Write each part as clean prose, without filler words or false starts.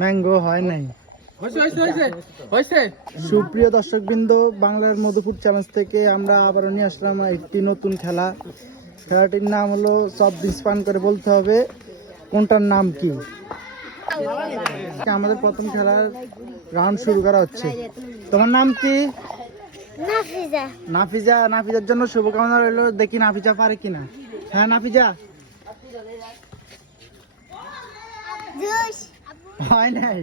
Mango হয় নাই। সুপ্রিয় দর্শকবৃন্দ, বাংলার মধুপুর চ্যালেঞ্জ থেকে আমরা আবারও নিয়ে আসলাম একটি নতুন খেলা। খেলাটির নাম হলো সব দিন পান করে বলতে হবে কোনটার নাম কি। আমাদের প্রথম খেলার রাউন্ড শুরু করা হচ্ছে। তোমার নাম কি? নাফিজা। নাফিজা। নাফিজার জন্য শুভকামনা রইল। দেখি নাফিজা পারে কিনা। হ্যাঁ নাফিজা। জুস। হয় নাই।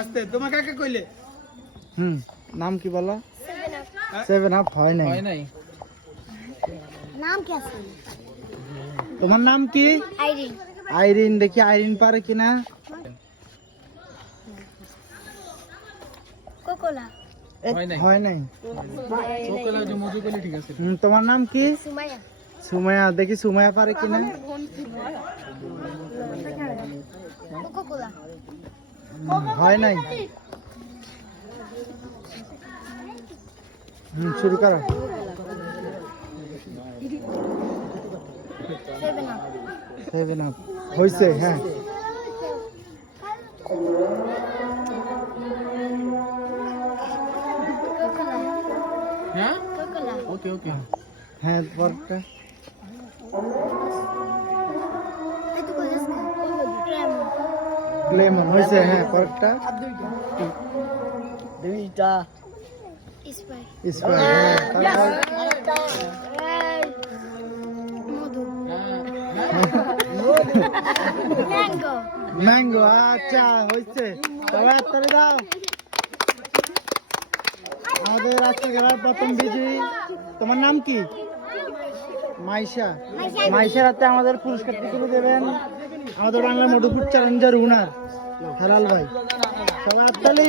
আস্তে তোমাকে কাকে কইলে? নাম কি বলো? 7 আপ। হয় নাই। নাম কি আছে? তোমার নাম কি? আইরিন। আইরিন। দেখি আইরিন পারে কিনা। কোকোলা। হয় নাই। কোকোলা যে মধু কইলে ঠিক আছে। তোমার নাম কি? সুমাইয়া। সুমাইয়া। দেখি সুমাইয়া পারে কিনা। কোকোলা। হয় নাই। শুরু করো। 7 আপ হয়েছে। হ্যাঁ হ্যাঁ কোকোলা। ওকে ওকে। হ্যাঁ পরটা এতো কইছস না? লেমন। লেমন হয়েছে। হ্যাঁ পরটা দুইটা স্প্রাইট। স্প্রাইট। হ্যাঁ মধু। ম্যাঙ্গো। ম্যাঙ্গো। আচ্ছা হয়েছে। সবাই হাততালি দাও। আমাদের আজকে খেলার প্রথম বিজয়ী। তোমার নাম কি? মাইশা। মাইশার হাতে আমাদের পুরস্কারটি তুলে দেবেন আমাদের বাংলা মধুপুর চ্যালেঞ্জের উনার হেলাল ভাই। সবাই হাততালি।